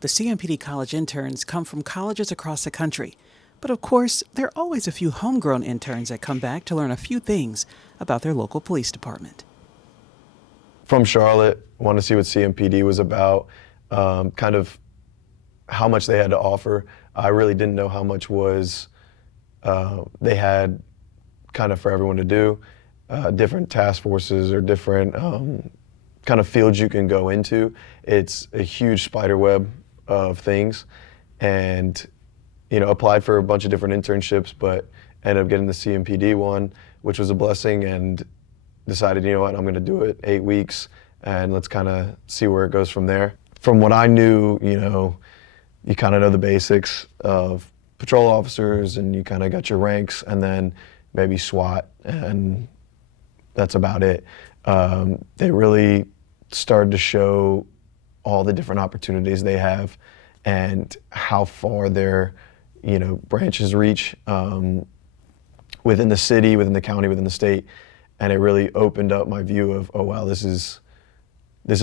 The CMPD College Interns come from colleges across the country. But of course, there are always a few homegrown interns that come back to learn a few things about their local police department. From Charlotte, wanted to see what CMPD was about, kind of how much they had to offer. I really didn't know how much was they had kind of for everyone to do, different task forces or different kind of fields you can go into. It's a huge spider web of things, and applied for a bunch of different internships, but ended up getting the CMPD one, which was a blessing, and decided, you know what, I'm going to do it 8 weeks, and let's kind of see where it goes from there. From what I knew, you kind of know the basics of patrol officers, and you kind of got your ranks, and then maybe SWAT, and that's about it. They really started to show all the different opportunities they have and how far their branches reach within the city, within the county, within the state. And it really opened up my view of, oh wow, this is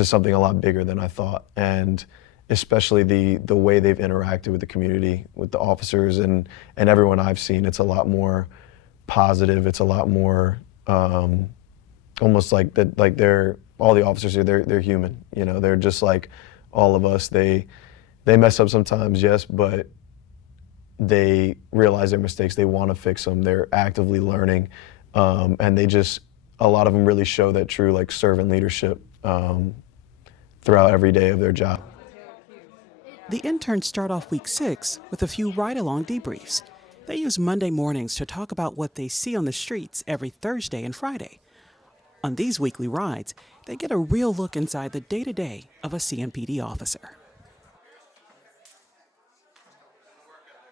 something a lot bigger than I thought. And especially the way they've interacted with the community, with the officers and everyone I've seen, it's a lot more positive. It's a lot more almost like that, like all the officers here, they're human. They're just like all of us. They mess up sometimes, yes, but they realize their mistakes. They want to fix them. They're actively learning, and a lot of them really show that true servant leadership throughout every day of their job. The interns start off week 6 with a few ride-along debriefs. They use Monday mornings to talk about what they see on the streets every Thursday and Friday. On these weekly rides, they get a real look inside the day-to-day of a CMPD officer.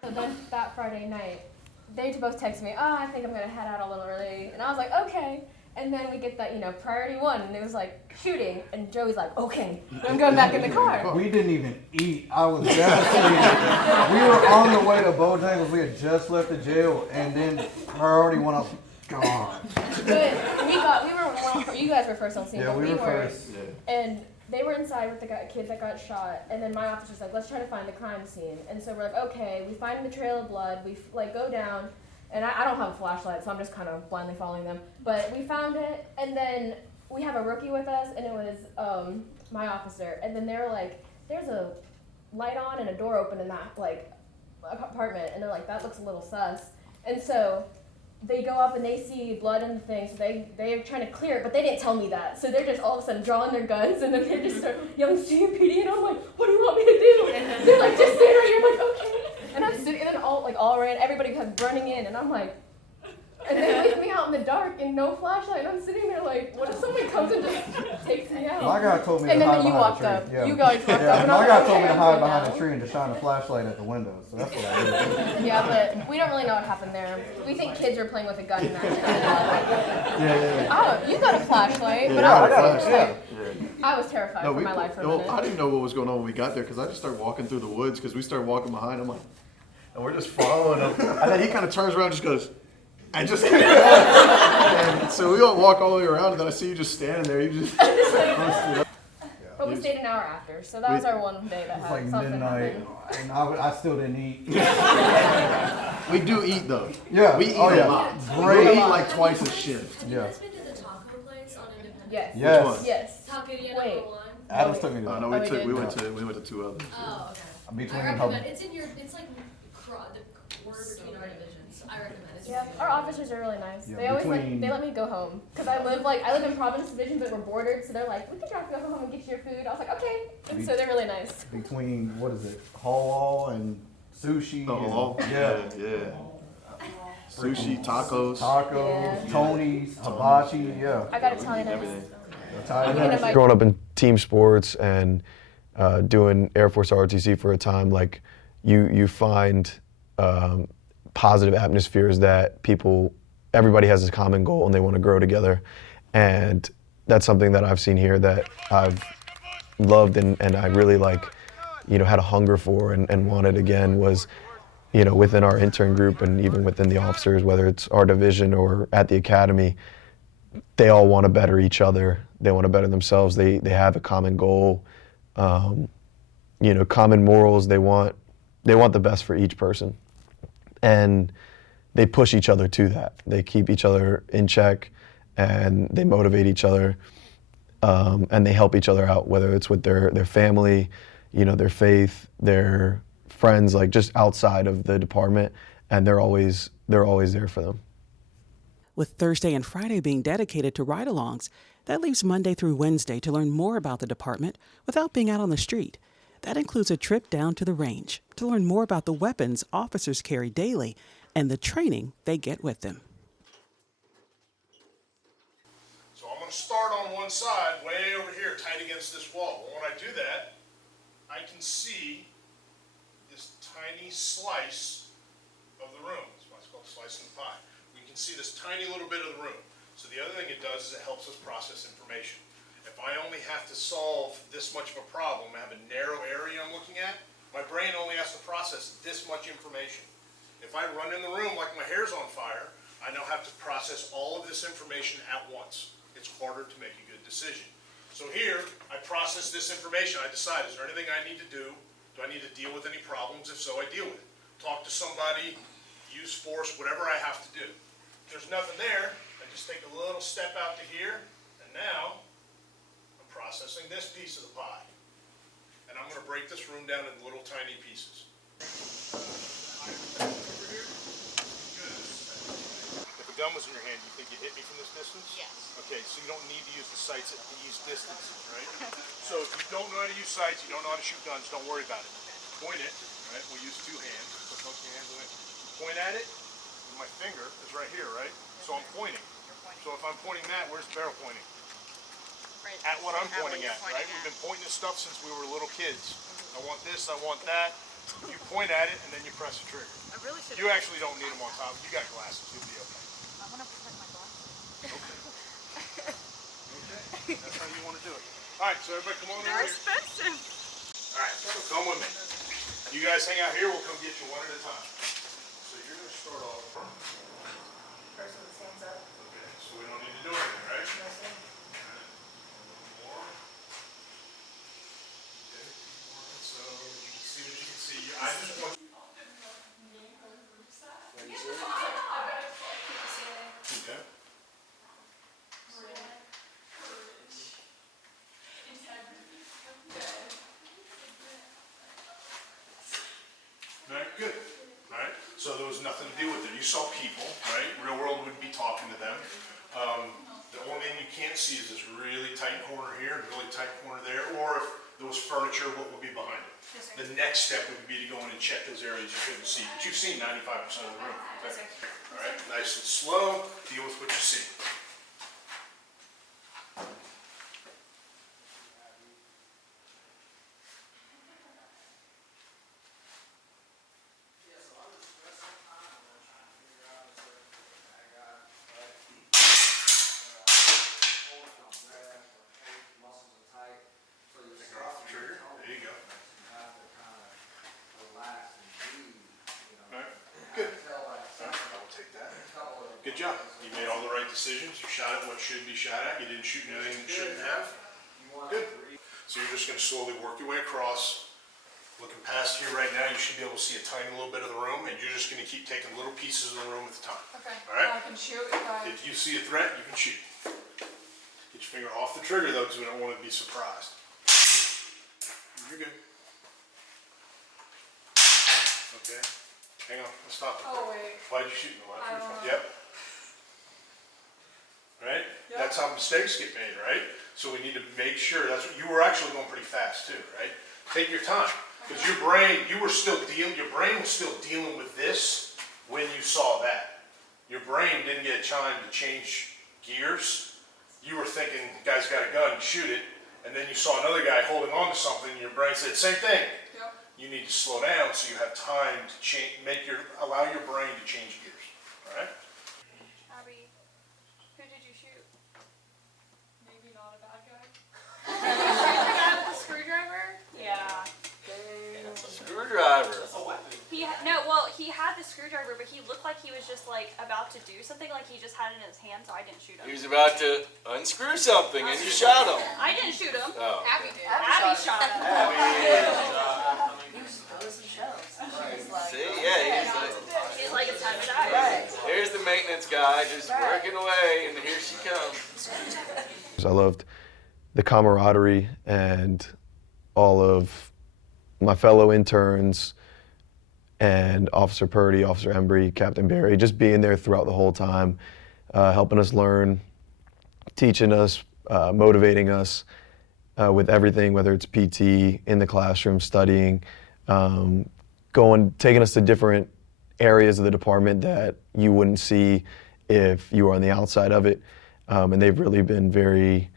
So then that Friday night, they both texted me, I think I'm going to head out a little early. And I was like, okay. And then we get that, priority 1, and it was like shooting. And Joey's like, okay, I'm going back in the car. We didn't even eat. I was devastated. We were on the way to Bojangles. We had just left the jail, and then priority 1, I was gone. But you guys were first on scene, Yeah, but we were first. Yeah. And they were inside with the kid that got shot, and then my officer's like, let's try to find the crime scene. And so we're like, okay, we find the trail of blood, we go down, and I don't have a flashlight, so I'm just kind of blindly following them. But we found it, and then we have a rookie with us, and it was my officer. And then they were like, there's a light on and a door open in that apartment, and they're like, that looks a little sus. And so they go up and they see blood and things, so they're trying to clear it, but they didn't tell me that. So they're just all of a sudden drawing their guns, and then they just start yelling CMPD, and I'm like, what do you want me to do? They're like, just stand right here. I'm like, okay. And I'm sitting, and then all ran, everybody kept running in, and I'm like, and they leave me out in the dark and no flashlight, and I'm sitting there like, what if someone comes and just takes me out? My guy told me and to hide then you behind walked a tree. up. Yeah. You guys walked up. Yeah, And my I'm guy like, told me to okay, hide I'm behind good a tree and to shine a flashlight at the window, so that's what I did. now. Yeah, but we don't really know what happened there. We think kids were playing with a gun in that time. Yeah. Oh, you got a flashlight, but Yeah, I I got was it. terrified. Yeah. I was terrified for my life for a minute. I didn't know what was going on when we got there because I just started walking through the woods because we started walking behind him, and we're just following him. And then he kind of turns around and just goes, and just and so we all walk all the way around, and then I see you just standing there. You just But we stayed an hour after, so that was our one day that It's had like something midnight, happen. and I still didn't eat. We do eat though. Yeah. We eat Oh, yeah. a lot. Great. We eat like twice a shift. Have you Yeah. guys been to the taco place on Independence? Yes. Yes. Which one? Yes. Taqueria Wait. number 1. Adams took me to Oh that. no, Oh, we did. we went to 2 others. Oh, okay. Between I them. recommend. It's like the border between our divisions. I recommend it. It's Yeah, really our good. officers are really nice. Yeah, They always between- they let me go home because I live in Providence Division, but we're bordered, so they're like, we can drive you home and get you your food. I was like, okay, and so they're really nice. Between, what is it, halal and sushi. The and- halal? Yeah. Yeah. Sushi, tacos. Tacos, Yeah. Tony's, hibachi, yeah. I got Italian ice. Everything. Italian. Growing up in team sports and doing Air Force ROTC for a time, you find positive atmospheres that everybody has this common goal and they want to grow together. And that's something that I've seen here that I've loved and I really had a hunger for and wanted again was, within our intern group and even within the officers, whether it's our division or at the academy, they all want to better each other. They want to better themselves. They have a common goal. common morals. They want the best for each person, and they push each other to that. They keep each other in check, and they motivate each other, and they help each other out, whether it's with their family, their faith, their friends, like just outside of the department, and they're always there for them. With Thursday and Friday being dedicated to ride-alongs, that leaves Monday through Wednesday to learn more about the department without being out on the street. That includes a trip down to the range to learn more about the weapons officers carry daily and the training they get with them. So I'm going to start on one side, way over here, tight against this wall. But when I do that, I can see this tiny slice of the room. That's why it's called slicing the pie. We can see this tiny little bit of the room. So the other thing it does is it helps us process information. If I only have to solve this much of a problem, I have a narrow area I'm looking at, my brain only has to process this much information. If I run in the room like my hair's on fire, I now have to process all of this information at once. It's harder to make a good decision. So here, I process this information. I decide, is there anything I need to do? Do I need to deal with any problems? If so, I deal with it. Talk to somebody, use force, whatever I have to do. If there's nothing there, I just take a little step out to here, and now I'm processing this piece of the pie. And I'm going to break this room down into little tiny pieces. If a gun was in your hand, you think you'd hit me from this distance? Yes. Okay, so you don't need to use the sights, you use distances, right? So if you don't know how to use sights, you don't know how to shoot guns, don't worry about it. Point it, right? We'll use two hands. Put both your hands on it. Point at it, and my finger is right here, right? So I'm pointing. So if I'm pointing that, where's the barrel pointing? Right. At what I'm pointing you're at, right? at. We've been pointing this stuff since we were little kids. I want this, I want that. You point at it, and then you press the trigger. I really should. You actually don't need them on top. You got glasses, you'll be okay. I want to protect my glasses. Okay, that's how you want to do it. All right, so everybody come on They're over here. expensive. All right, so come with me. You guys hang out here, we'll come get you one at a time. So you're going to start off. First one stands up. Okay, so we don't need to do anything, right? No, sir. More. Okay, so you can see what you can see. I just want you. Okay. All right, good. All right, so there was nothing to do with it. You saw people, right? Real world wouldn't be talking to them. The only thing you can't see is this really tight corner here and really tight corner there, or if there was furniture, what would be behind it? Yes, sir. The next step would be to go in and check those areas you couldn't see, but you've seen 95% of the room. Yes, sir. All right, nice and slow, deal with what you see. Finger off the trigger, there you go. All right, good. I will take that. Good job. You made all the right decisions. You shot at what should be shot at. You didn't shoot anything that shouldn't have. Good. So you're just going to slowly work your way across. Looking past here right now, you should be able to see a tiny little bit of the room, and you're just going to keep taking little pieces of the room at a time. Okay. All right? I can shoot if I. If you see a threat, you can shoot. Get your finger off the trigger though, because we don't want to be surprised. You're good. Okay. Hang on. Let's stop it. Oh, wait. Why'd you shoot in the left? I don't know. Yep. Right? Yep. That's how mistakes get made, right? So we need to make sure. That's what you were actually going pretty fast too, right? Take your time. Because your brain, your brain was still dealing with this when you saw that. Your brain didn't get time to change gears. You were thinking, guy's got a gun, shoot it, and then you saw another guy holding on to something, and your brain said, same thing. Yep. You need to slow down so you have time to change, allow your brain to change gears. All right? Abby, who did you shoot? Maybe not a bad guy. Did you shoot the guy with the screwdriver? Yeah. Screwdriver. He had the screwdriver, but he looked like he was just like about to do something, like he just had it in his hand, so I didn't shoot him. He was about to unscrew something and you shot him. I didn't shoot him. Oh. Abby did. Abby shot him. Abby. Yeah, He's like, it's time to die. here's the maintenance guy just working away, and here she comes. I loved the camaraderie and all of my fellow interns and Officer Purdy, Officer Embry, Captain Barry, just being there throughout the whole time, helping us learn, teaching us, motivating us with everything, whether it's PT, in the classroom, studying, taking us to different areas of the department that you wouldn't see if you were on the outside of it. And they've really been very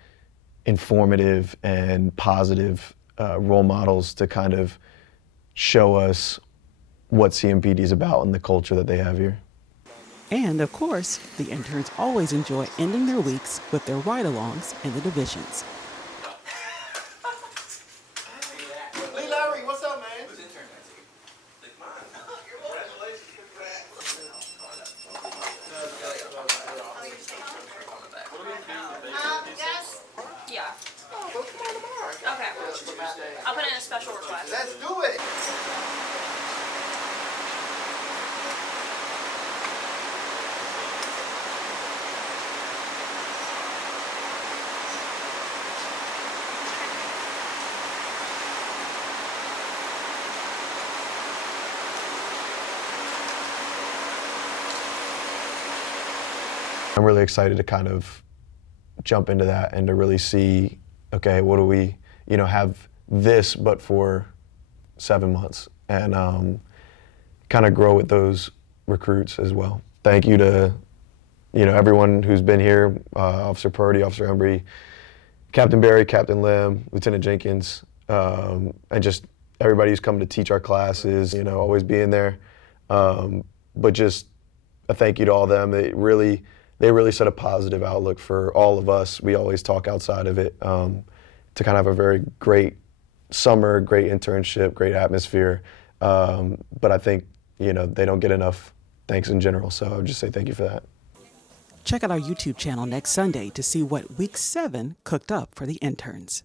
informative and positive role models to kind of show us what CMPD is about and the culture that they have here. And of course, the interns always enjoy ending their weeks with their ride-alongs in the divisions. Lee Larry, what's up, man? Yeah. Okay. I'll put in a special request. Let's do it. I'm really excited to kind of jump into that and to really see, okay, what do we, have this but for 7 months, and kind of grow with those recruits as well. Thank you to, everyone who's been here, Officer Purdy, Officer Embry, Captain Barry, Captain Lim, Lieutenant Jenkins, and just everybody who's come to teach our classes, always being there. But just a thank you to all of them. They really set a positive outlook for all of us. We always talk outside of it, to kind of have a very great summer, great internship, great atmosphere. But I think, they don't get enough thanks in general. So I would just say thank you for that. Check out our YouTube channel next Sunday to see what Week 7 cooked up for the interns.